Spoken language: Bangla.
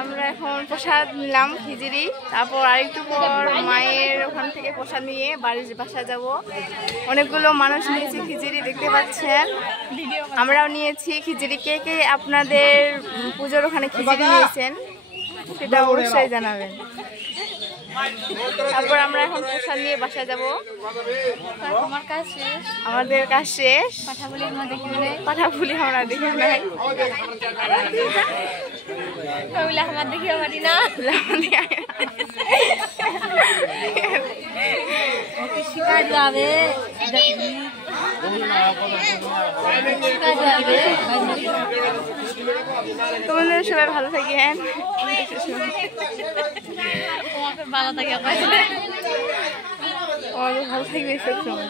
আমরা এখন প্রসাদ নিলাম খিচুড়ি, তারপর আরেকটু পর মায়ের ওখান থেকে প্রসাদ নিয়ে বাড়ির বাসা যাব। অনেকগুলো মানুষ নিয়েছে খিচুড়ি, দেখতে পাচ্ছেন। আমরাও নিয়েছি খিচুড়ি। কে কে আপনাদের পুজোর ওখানে খিচুড়ি নিয়েছেন সেটা অবশ্যই জানাবেন। তারপর আমরা এখন প্রসাদ নিয়ে বাসা যাব। আমার কাজ শেষ, আমাদের কাজ শেষ। পাঠাবলির মধ্যে পাঠাপুলি আমরা দেখে নাই, আমার দেখিও পারি না। শিখা যাবে তোমাদের সবাই ভালো থাকেন, তোমাকে ভালো থাকে, আমাদের ভালো থাকবে সবসময়।